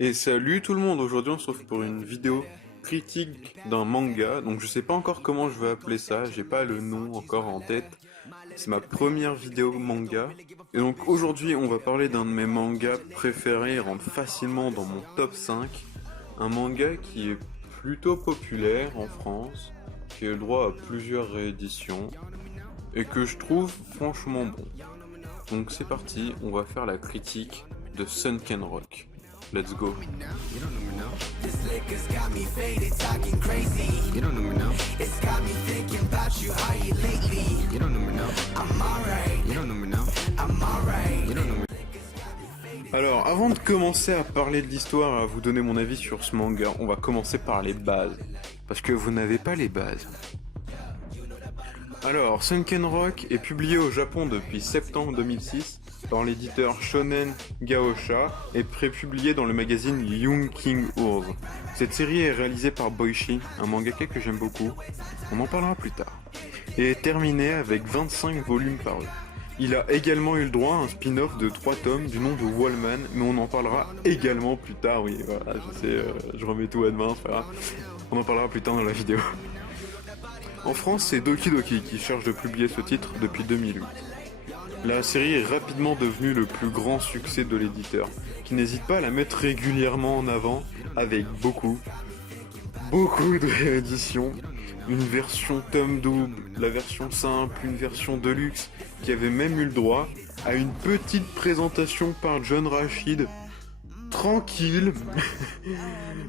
Et salut tout le monde, aujourd'hui on se retrouve pour une vidéo critique d'un manga, donc je sais pas encore comment je vais appeler ça, j'ai pas le nom encore en tête, c'est ma première vidéo manga, et donc aujourd'hui on va parler d'un de mes mangas préférés, il rentre facilement dans mon top 5, un manga qui est plutôt populaire en France, qui a eu le droit à plusieurs rééditions, et que je trouve franchement bon. Donc c'est parti, on va faire la critique de Sunken Rock. Let's go. You don't know me now. This liquor's got me faded, talking crazy. You don't know me now. It's got me thinking about you, how you lately. You don't know me now. I'm alright. You don't know me now. I'm alright. You don't know me. Alors, avant de commencer à parler de l'histoire, à vous donner mon avis sur ce manga, on va commencer par les bases. Parce que vous n'avez pas les bases. Alors, Sunken Rock est publié au Japon depuis septembre 2006 par l'éditeur Shonen Gaosha et prépublié dans le magazine Young King Urs. Cette série est réalisée par Boichi, un mangaka que j'aime beaucoup, on en parlera plus tard, et est terminée avec 25 volumes parus. Il a également eu le droit à un spin-off de 3 tomes du nom de Wallman, mais on en parlera également plus tard, oui, voilà, je sais, je remets tout à demain, c'est pas grave. On en parlera plus tard dans la vidéo. En France, c'est Doki Doki qui cherche de publier ce titre depuis 2008. La série est rapidement devenue le plus grand succès de l'éditeur, qui n'hésite pas à la mettre régulièrement en avant, avec beaucoup de rééditions, une version tome double, la version simple, une version deluxe, qui avait même eu le droit à une petite présentation par John Rashid, tranquille.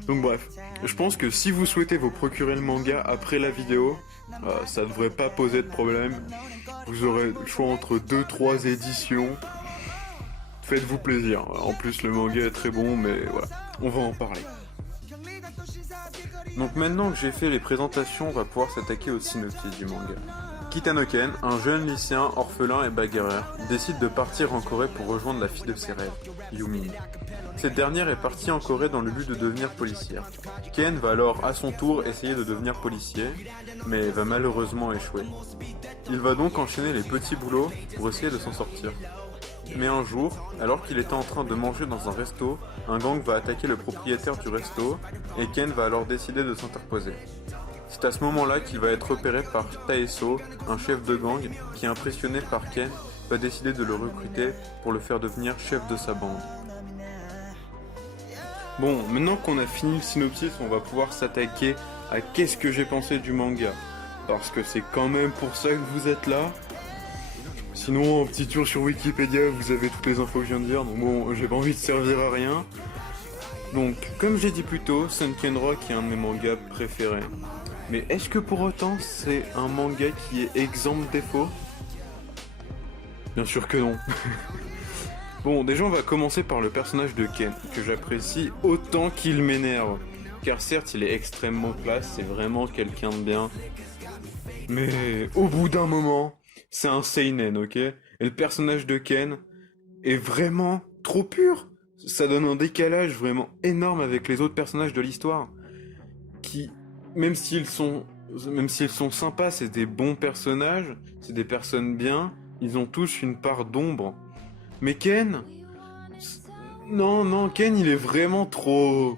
Donc bref, je pense que si vous souhaitez vous procurer le manga après la vidéo, ça devrait pas poser de problème. Vous aurez le choix entre 2-3 éditions. Faites-vous plaisir. En plus le manga est très bon, mais voilà, on va en parler. Donc maintenant que j'ai fait les présentations, on va pouvoir s'attaquer au synopsis du manga. Kitano Ken, un jeune lycéen orphelin et bagarreur, décide de partir en Corée pour rejoindre la fille de ses rêves, Yumin. Cette dernière est partie en Corée dans le but de devenir policière. Ken va alors à son tour essayer de devenir policier, mais va malheureusement échouer. Il va donc enchaîner les petits boulots pour essayer de s'en sortir. Mais un jour, alors qu'il était en train de manger dans un resto, un gang va attaquer le propriétaire du resto, et Ken va alors décider de s'interposer. C'est à ce moment-là qu'il va être repéré par Taeso, un chef de gang, qui impressionné par Ken, va décider de le recruter pour le faire devenir chef de sa bande. Bon, maintenant qu'on a fini le synopsis, on va pouvoir s'attaquer à qu'est-ce que j'ai pensé du manga. Parce que c'est quand même pour ça que vous êtes là. Sinon, un petit tour sur Wikipédia, vous avez toutes les infos que je viens de dire, donc bon, j'ai pas envie de servir à rien. Donc, comme j'ai dit plus tôt, Sunken Rock est un de mes mangas préférés. Mais est-ce que pour autant, c'est un manga qui est exempt de défauts? Bien sûr que non. Bon, déjà on va commencer par le personnage de Ken, que j'apprécie autant qu'il m'énerve. Car certes, il est extrêmement classe, c'est vraiment quelqu'un de bien. Mais au bout d'un moment, c'est un seinen, ok? Et le personnage de Ken est vraiment trop pur. Ça donne un décalage vraiment énorme avec les autres personnages de l'histoire. Qui, même s'ils sont sympas, c'est des bons personnages, c'est des personnes bien, ils ont tous une part d'ombre. Mais Ken, non, Ken, il est vraiment trop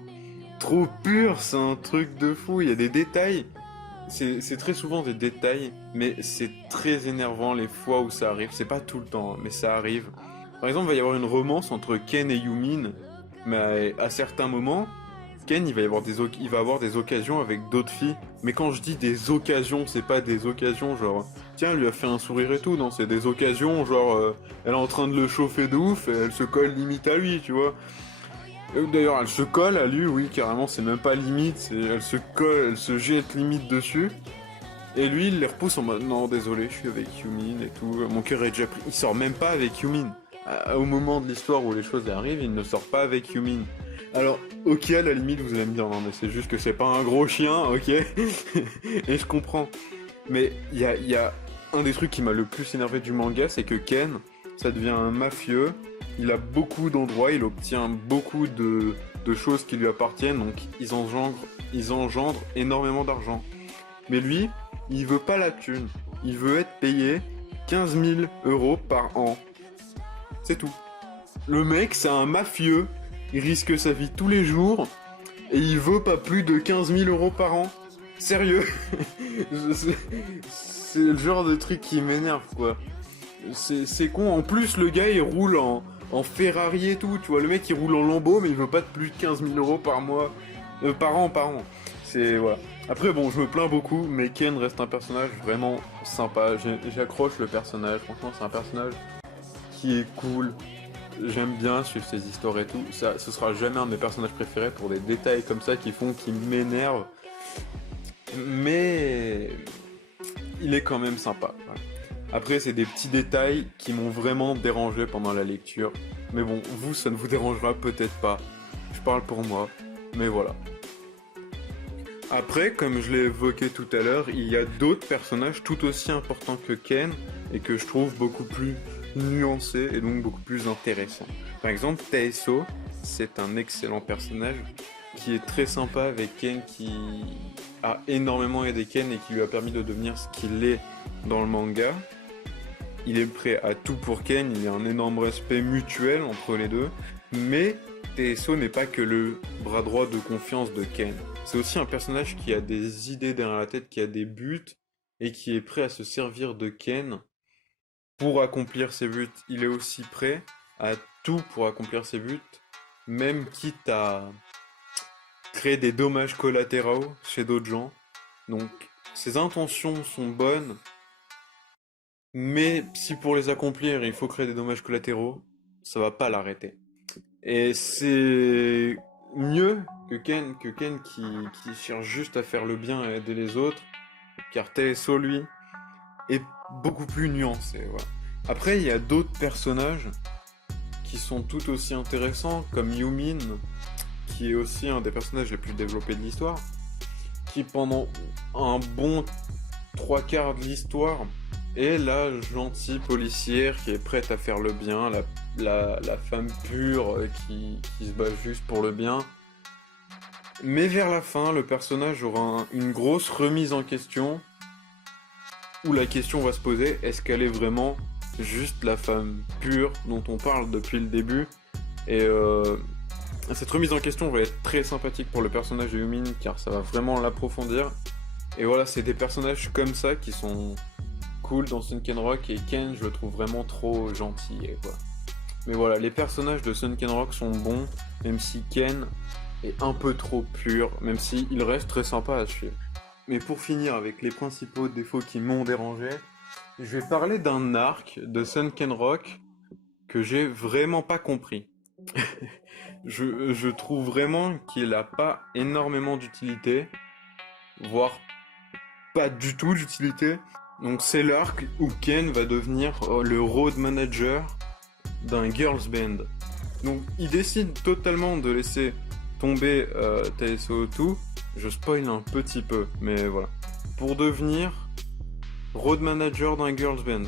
pur, c'est un truc de fou, il y a des détails. C'est très souvent des détails, mais c'est très énervant les fois où ça arrive. C'est pas tout le temps, mais ça arrive. Par exemple, il va y avoir une romance entre Ken et Yumin, mais à certains moments, Ken, il va avoir des occasions avec d'autres filles. Mais quand je dis des occasions, c'est pas des occasions genre, tiens, elle lui a fait un sourire et tout, non, c'est des occasions genre, elle est en train de le chauffer de ouf et elle se colle limite à lui, tu vois. D'ailleurs, elle se colle à lui, oui, carrément, c'est même pas limite, elle se colle, elle se jette limite dessus. Et lui, il les repousse en mode, non, désolé, je suis avec Yumin et tout, mon cœur est déjà pris. Il sort même pas avec Yumin. Au moment de l'histoire où les choses arrivent, il ne sort pas avec Yumin. Alors, ok, à la limite, vous allez me dire, non, mais c'est juste que c'est pas un gros chien, ok. Et je comprends. Mais il y a un des trucs qui m'a le plus énervé du manga, c'est que Ken, ça devient un mafieux. Il a beaucoup d'endroits, il obtient beaucoup de choses qui lui appartiennent, donc ils engendrent énormément d'argent. Mais lui, il veut pas la thune. Il veut être payé 15 000 € par an. C'est tout. Le mec, c'est un mafieux. il risque sa vie tous les jours, et il veut pas plus de 15 000 euros par an. Sérieux. C'est le genre de truc qui m'énerve, quoi. C'est con. En plus, le gars, il roule en Ferrari et tout. Tu vois, le mec, il roule en Lambo, mais il veut pas de plus de 15 000 euros par mois. Par an. C'est... Voilà. Après, bon, je me plains beaucoup, mais Ken reste un personnage vraiment sympa. J'accroche le personnage. Franchement, c'est un personnage qui est cool. J'aime bien suivre ses histoires et tout. Ça, ce sera jamais un de mes personnages préférés pour des détails comme ça qui m'énervent. Mais il est quand même sympa. Voilà. Après, c'est des petits détails qui m'ont vraiment dérangé pendant la lecture. Mais bon, vous, ça ne vous dérangera peut-être pas. Je parle pour moi. Mais voilà. Après, comme je l'ai évoqué tout à l'heure, il y a d'autres personnages tout aussi importants que Ken et que je trouve beaucoup plus nuancés et donc beaucoup plus intéressants. Par exemple, Taeso, c'est un excellent personnage qui est très sympa avec Ken, qui a énormément aidé Ken et qui lui a permis de devenir ce qu'il est dans le manga. Il est prêt à tout pour Ken, il y a un énorme respect mutuel entre les deux, mais Taeso n'est pas que le bras droit de confiance de Ken. C'est aussi un personnage qui a des idées derrière la tête, qui a des buts et qui est prêt à se servir de Ken pour accomplir ses buts. Il est aussi prêt à tout pour accomplir ses buts, même quitte à créer des dommages collatéraux chez d'autres gens. Donc ses intentions sont bonnes, mais si pour les accomplir il faut créer des dommages collatéraux, ça va pas l'arrêter. Et c'est mieux que Ken qui cherche juste à faire le bien et à aider les autres, car Taeso, lui, est beaucoup plus nuancé. Voilà. Après, il y a d'autres personnages qui sont tout aussi intéressants, comme Yumin, qui est aussi un des personnages les plus développés de l'histoire, qui pendant un bon 3/4 de l'histoire est la gentille policière qui est prête à faire le bien, la femme pure qui se bat juste pour le bien. Mais vers la fin, le personnage aura une grosse remise en question, où la question va se poser, est-ce qu'elle est vraiment juste la femme pure dont on parle depuis le début? Et cette remise en question va être très sympathique pour le personnage de Yumin, car ça va vraiment l'approfondir. Et voilà, c'est des personnages comme ça qui sont cool dans Sunken Rock, et Ken, je le trouve vraiment trop gentil, et quoi. Mais voilà, les personnages de Sunken Rock sont bons, même si Ken est un peu trop pur, même si il reste très sympa à suivre. Mais pour finir avec les principaux défauts qui m'ont dérangé, je vais parler d'un arc de Sunken Rock que j'ai vraiment pas compris. Je trouve vraiment qu'il a pas énormément d'utilité, voire pas du tout d'utilité. Donc c'est l'arc où Ken va devenir le road manager d'un girls band. Donc il décide totalement de laisser tomber Taeso tout. Je spoil un petit peu, mais voilà. Pour devenir road manager d'un girls band.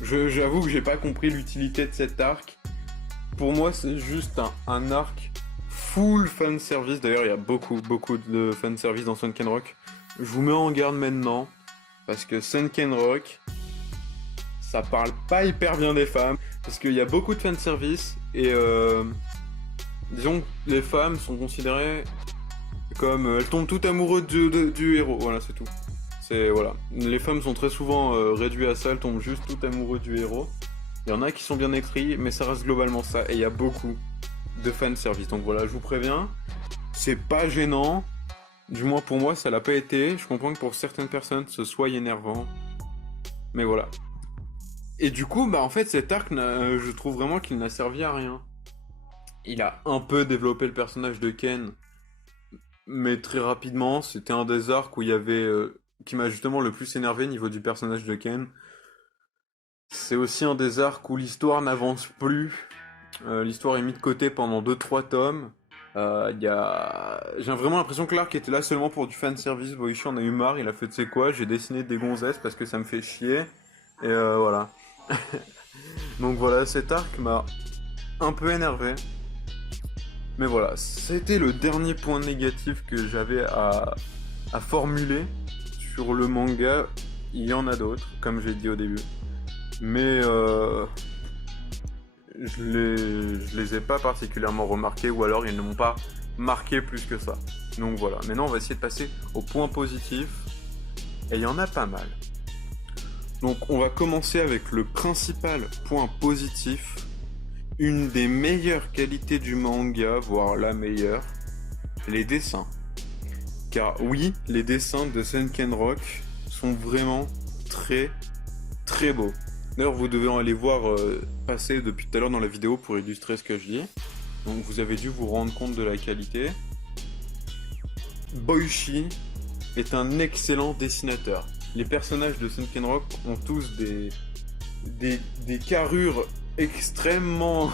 J'avoue que j'ai pas compris l'utilité de cet arc. Pour moi, c'est juste un arc full fan service. D'ailleurs, il y a beaucoup de fan service dans Sunken Rock. Je vous mets en garde maintenant, parce que Sunken Rock, ça parle pas hyper bien des femmes, parce qu'il y a beaucoup de fan service et disons que les femmes sont considérées comme elles tombent toutes amoureuses du héros. Voilà, c'est tout. Voilà. Les femmes sont très souvent réduites à ça, elles tombent juste toutes amoureuses du héros. Il y en a qui sont bien écrits, mais ça reste globalement ça. Et il y a beaucoup de fan service. Donc voilà, je vous préviens, c'est pas gênant. Du moins pour moi, ça l'a pas été. Je comprends que pour certaines personnes, ce soit énervant. Mais voilà. Et du coup, en fait, cet arc, je trouve vraiment qu'il n'a servi à rien. Il a un peu développé le personnage de Ken, mais très rapidement. C'était un des arcs où il y avait... qui m'a justement le plus énervé au niveau du personnage de Ken. C'est aussi un des arcs où l'histoire n'avance plus. L'histoire est mise de côté pendant 2-3 tomes. J'ai vraiment l'impression que l'arc était là seulement pour du fanservice. Boichi en a eu marre, il a fait de c'est quoi, j'ai dessiné des gonzesses parce que ça me fait chier. Et voilà. Donc voilà, cet arc m'a un peu énervé. Mais voilà, c'était le dernier point négatif que j'avais à formuler sur le manga. Il y en a d'autres, comme j'ai dit au début. Mais je les ai pas particulièrement remarqués, ou alors ils ne m'ont pas marqué plus que ça. Donc voilà, maintenant on va essayer de passer aux points positifs, et il y en a pas mal. Donc on va commencer avec le principal point positif, une des meilleures qualités du manga, voire la meilleure, les dessins. Car oui, les dessins de Sunken Rock sont vraiment très très beaux. D'ailleurs, vous devez aller voir passer depuis tout à l'heure dans la vidéo pour illustrer ce que je dis. Donc vous avez dû vous rendre compte de la qualité. Boichi est un excellent dessinateur. Les personnages de Sunken Rock ont tous des carrures extrêmement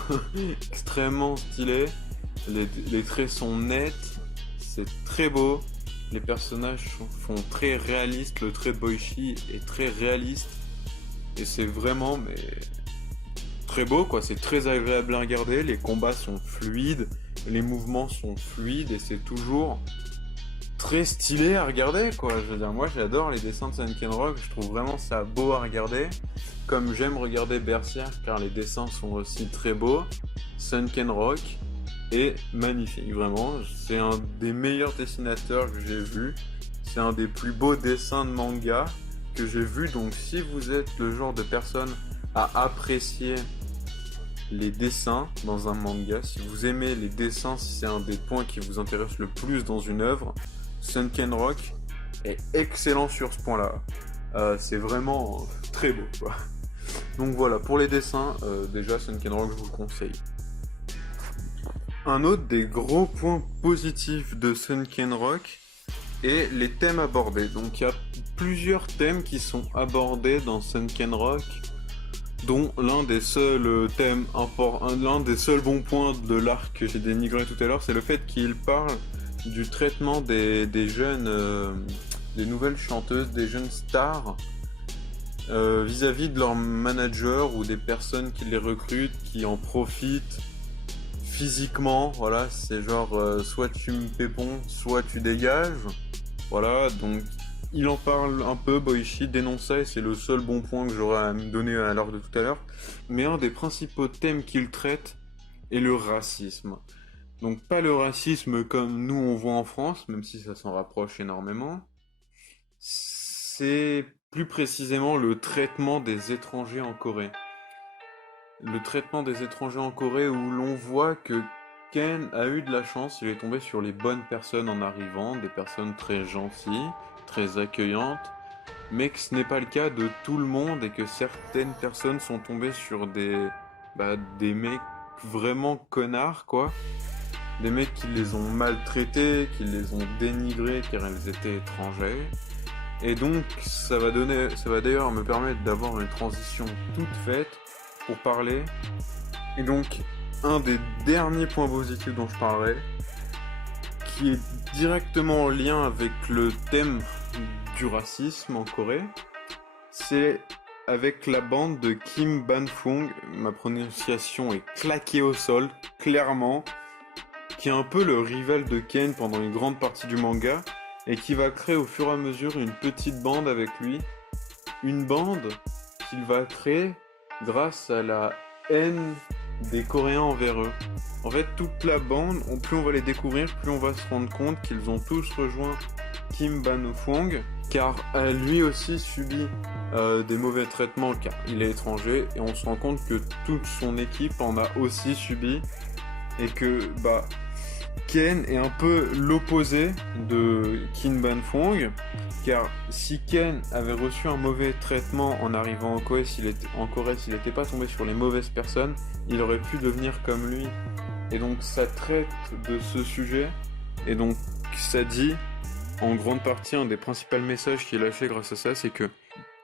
extrêmement stylées. Les traits sont nets, c'est très beau. Les personnages font très réalistes. Le trait de Boichi est très réaliste. Et c'est vraiment très beau, quoi. C'est très agréable à regarder. Les combats sont fluides. Les mouvements sont fluides. Et c'est toujours très stylé à regarder, quoi. Je veux dire, moi j'adore les dessins de Sunken Rock. Je trouve vraiment ça beau à regarder. Comme j'aime regarder Berserk, car les dessins sont aussi très beaux. Sunken Rock est magnifique, vraiment. C'est un des meilleurs dessinateurs que j'ai vu. C'est un des plus beaux dessins de manga que j'ai vu. Donc si vous êtes le genre de personne à apprécier les dessins dans un manga, si vous aimez les dessins, si c'est un des points qui vous intéresse le plus dans une œuvre, Sunken Rock est excellent sur ce point-là. C'est vraiment très beau, quoi. Donc voilà, pour les dessins, déjà Sunken Rock, je vous le conseille. Un autre des gros points positifs de Sunken Rock est les thèmes abordés. Donc il y a plusieurs thèmes qui sont abordés dans Sunken Rock, dont l'un des seuls thèmes l'un des seuls bons points de l'arc que j'ai dénigré tout à l'heure, c'est le fait qu'il parle du traitement des jeunes, des nouvelles chanteuses, des jeunes stars, vis-à-vis de leur manager ou des personnes qui les recrutent, qui en profitent physiquement. Voilà, c'est genre soit tu me pépons, soit tu dégages. Voilà, donc il en parle un peu, Boichi dénonce ça, et c'est le seul bon point que j'aurais à me donner à l'heure de tout à l'heure. Mais un des principaux thèmes qu'il traite est le racisme. Donc pas le racisme comme nous on voit en France, même si ça s'en rapproche énormément. C'est plus précisément le traitement des étrangers en Corée. Le traitement des étrangers en Corée, où l'on voit que Ken a eu de la chance, il est tombé sur les bonnes personnes en arrivant, des personnes très gentilles, très accueillantes, mais que ce n'est pas le cas de tout le monde, et que certaines personnes sont tombées sur des mecs vraiment connards, quoi. Des mecs qui les ont maltraités, qui les ont dénigrés car elles étaient étrangères. Et donc ça va d'ailleurs me permettre d'avoir une transition toute faite pour parler. Et donc un des derniers points positifs dont je parlerai, qui est directement en lien avec le thème du racisme en Corée, c'est avec la bande de Kim Ban-fung. Ma prononciation est claquée au sol, clairement, qui est un peu le rival de Ken pendant une grande partie du manga, et qui va créer au fur et à mesure une petite bande avec lui. Une bande qu'il va créer grâce à la haine des Coréens envers eux. En fait, toute la bande, plus on va les découvrir, plus on va se rendre compte qu'ils ont tous rejoint Kim Ban-fung, car lui aussi subit des mauvais traitements car il est étranger, et on se rend compte que toute son équipe en a aussi subi, et que Ken est un peu l'opposé de Kim Ban-fung, car si Ken avait reçu un mauvais traitement en arrivant en Corée, s'il n'était pas tombé sur les mauvaises personnes, il aurait pu devenir comme lui. Et donc ça traite de ce sujet, et donc ça dit, en grande partie, un des principaux messages qui est lâché grâce à ça, c'est que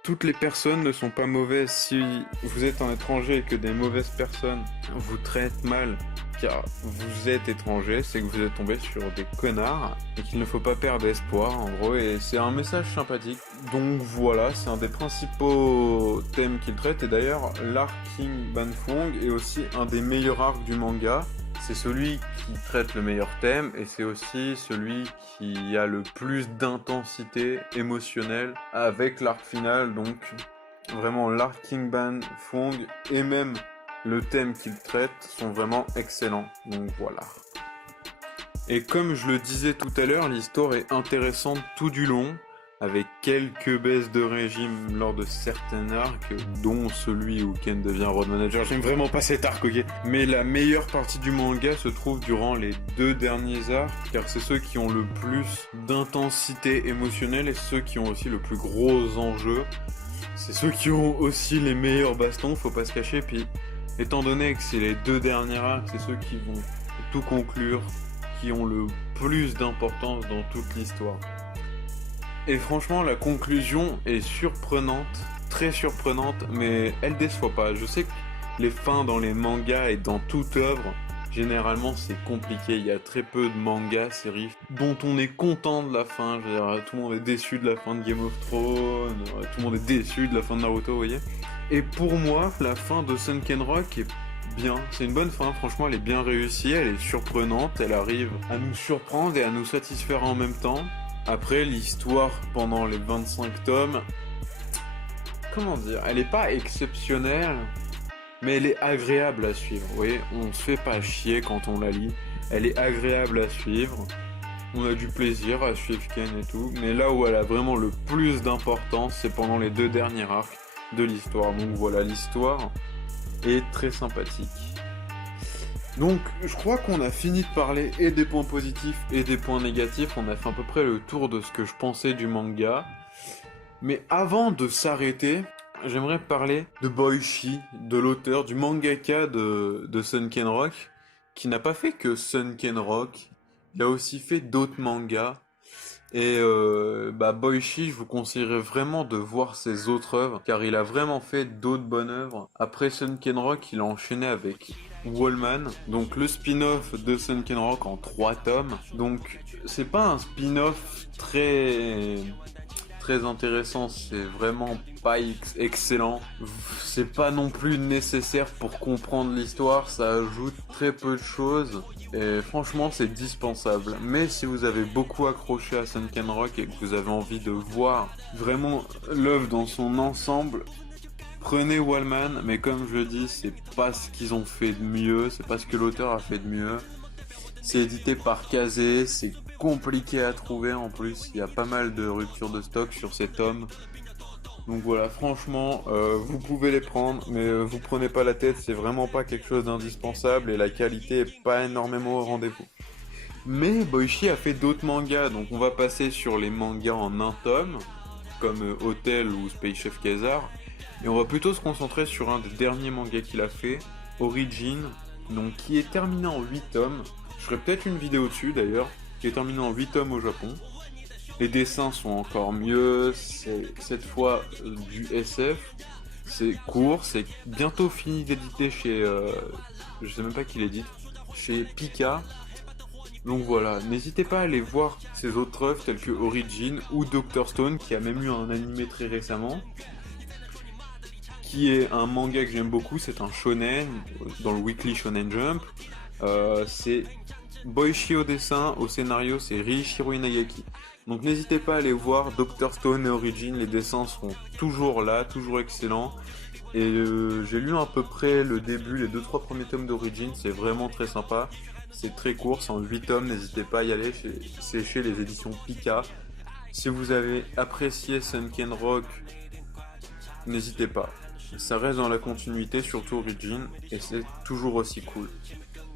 toutes les personnes ne sont pas mauvaises. Si vous êtes un étranger et que des mauvaises personnes vous traitent mal car vous êtes étranger, c'est que vous êtes tombé sur des connards, et qu'il ne faut pas perdre espoir, en gros. Et c'est un message sympathique. Donc voilà, c'est un des principaux thèmes qu'il traite. Et d'ailleurs, l'arc Kim Ban-fung est aussi un des meilleurs arcs du manga. C'est celui qui traite le meilleur thème, et c'est aussi celui qui a le plus d'intensité émotionnelle avec l'arc final. Donc vraiment l'arc Kim Ban-fung, et même le thème qu'il traite sont vraiment excellents. Donc voilà. Et comme je le disais tout à l'heure, l'histoire est intéressante tout du long, avec quelques baisses de régime lors de certains arcs, dont celui où Ken devient road manager. J'aime vraiment pas cet arc, ok. Mais la meilleure partie du manga se trouve durant les 2 derniers arcs, car c'est ceux qui ont le plus d'intensité émotionnelle et ceux qui ont aussi le plus gros enjeu. C'est ceux qui ont aussi les meilleurs bastons, faut pas se cacher. Puis, étant donné que c'est les 2 derniers arcs, c'est ceux qui vont tout conclure, qui ont le plus d'importance dans toute l'histoire. Et franchement, la conclusion est surprenante, très surprenante, mais elle déçoit pas. Je sais que les fins dans les mangas et dans toute œuvre, généralement c'est compliqué. Il y a très peu de mangas, séries, dont on est content de la fin. Je veux dire, tout le monde est déçu de la fin de Game of Thrones, tout le monde est déçu de la fin de Naruto, vous voyez. Et pour moi, la fin de Sunken Rock est bien. C'est une bonne fin, franchement, elle est bien réussie, elle est surprenante, elle arrive à nous surprendre et à nous satisfaire en même temps. Après, l'histoire pendant les 25 tomes, comment dire, elle est pas exceptionnelle, mais elle est agréable à suivre. Vous voyez, on se fait pas chier quand on la lit. Elle est agréable à suivre. On a du plaisir à suivre Ken et tout. Mais là où elle a vraiment le plus d'importance, c'est pendant les 2 derniers arcs de l'histoire. Donc voilà, l'histoire est très sympathique. Donc, je crois qu'on a fini de parler et des points positifs et des points négatifs. On a fait à peu près le tour de ce que je pensais du manga. Mais avant de s'arrêter, j'aimerais parler de Boichi, de l'auteur, du mangaka de Sunken Rock, qui n'a pas fait que Sunken Rock. Il a aussi fait d'autres mangas. Et Boichi, je vous conseillerais vraiment de voir ses autres œuvres, car il a vraiment fait d'autres bonnes œuvres. Après Sunken Rock, il a enchaîné avec Wallman, donc le spin-off de Sunken Rock en 3 tomes. Donc c'est pas un spin-off très intéressant, c'est vraiment pas excellent. C'est pas non plus nécessaire pour comprendre l'histoire, ça ajoute très peu de choses. Et franchement, c'est dispensable. Mais si vous avez beaucoup accroché à Sunken Rock et que vous avez envie de voir vraiment l'œuvre dans son ensemble, prenez Wallman. Mais comme je dis, c'est pas ce qu'ils ont fait de mieux, c'est pas ce que l'auteur a fait de mieux. C'est édité par Kazé, c'est compliqué à trouver en plus. Il y a pas mal de ruptures de stock sur ces tomes. Donc voilà, franchement, vous pouvez les prendre, mais vous prenez pas la tête, c'est vraiment pas quelque chose d'indispensable et la qualité est pas énormément au rendez-vous. Mais Boichi a fait d'autres mangas, donc on va passer sur les mangas en un tome, comme Hotel ou Space Chef Khazar, et on va plutôt se concentrer sur un des derniers mangas qu'il a fait, Origin, donc qui est terminé en 8 tomes. Je ferai peut-être une vidéo dessus d'ailleurs, qui est terminé en 8 tomes au Japon. Les dessins sont encore mieux, c'est cette fois du SF, c'est court, c'est bientôt fini d'éditer chez, je sais même pas qui l'édite, chez Pika. Donc voilà, n'hésitez pas à aller voir ses autres œuvres telles que Origin ou Dr. Stone qui a même eu un animé très récemment, qui est un manga que j'aime beaucoup, c'est un shonen dans le Weekly Shonen Jump. C'est Boichi au dessin, au scénario c'est Riichiro Inagaki. Donc n'hésitez pas à aller voir Dr. Stone et Origin, les dessins seront toujours là, toujours excellents. Et j'ai lu à peu près le début, les 2-3 premiers tomes d'Origin, c'est vraiment très sympa. C'est très court, c'est en 8 tomes, n'hésitez pas à y aller, c'est chez les éditions Pika. Si vous avez apprécié Sunken Rock, n'hésitez pas. Ça reste dans la continuité, surtout Origin, et c'est toujours aussi cool.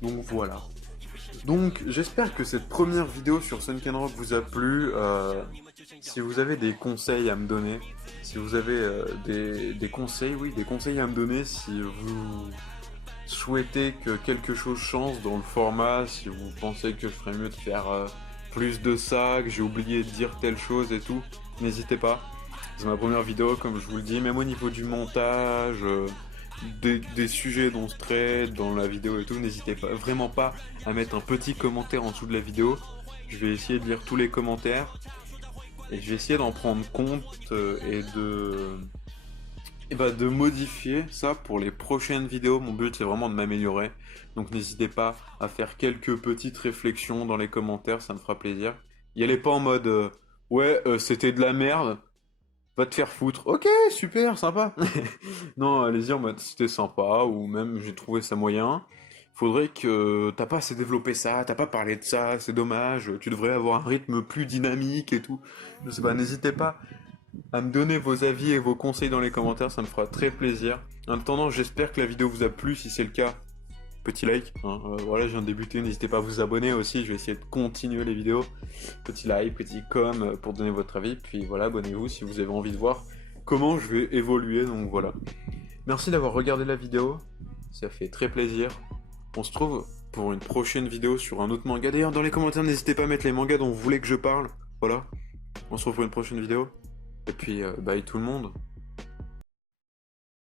Donc voilà. Donc j'espère que cette première vidéo sur Sunken Rock vous a plu. Si vous avez des conseils à me donner, si vous avez des conseils, oui, des conseils à me donner, si vous souhaitez que quelque chose change dans le format, si vous pensez que je ferais mieux de faire plus de ça, que j'ai oublié de dire telle chose et tout, n'hésitez pas. C'est ma première vidéo, comme je vous le dis, même au niveau du montage, des sujets dont je traite dans la vidéo et tout, n'hésitez pas, vraiment pas à mettre un petit commentaire en dessous de la vidéo. Je vais essayer de lire tous les commentaires et je vais essayer d'en prendre compte et de modifier ça pour les prochaines vidéos. Mon but c'est vraiment de m'améliorer, donc n'hésitez pas à faire quelques petites réflexions dans les commentaires, ça me fera plaisir. Y allez pas en mode ouais c'était de la merde. Va te faire foutre. Ok, super, sympa. Non, allez-y en mode c'était sympa, ou même j'ai trouvé ça moyen. Faudrait que t'as pas assez développé ça, t'as pas parlé de ça, c'est dommage, tu devrais avoir un rythme plus dynamique et tout. Je sais pas, n'hésitez pas à me donner vos avis et vos conseils dans les commentaires, ça me fera très plaisir. En attendant, j'espère que la vidéo vous a plu, si c'est le cas, petit like, hein. Voilà, je viens de débuter, n'hésitez pas à vous abonner aussi, je vais essayer de continuer les vidéos. Petit like, petit com pour donner votre avis, puis voilà, abonnez-vous si vous avez envie de voir comment je vais évoluer, donc voilà. Merci d'avoir regardé la vidéo, ça fait très plaisir. On se trouve pour une prochaine vidéo sur un autre manga. D'ailleurs, dans les commentaires, n'hésitez pas à mettre les mangas dont vous voulez que je parle. Voilà, on se retrouve pour une prochaine vidéo. Et puis, bye tout le monde.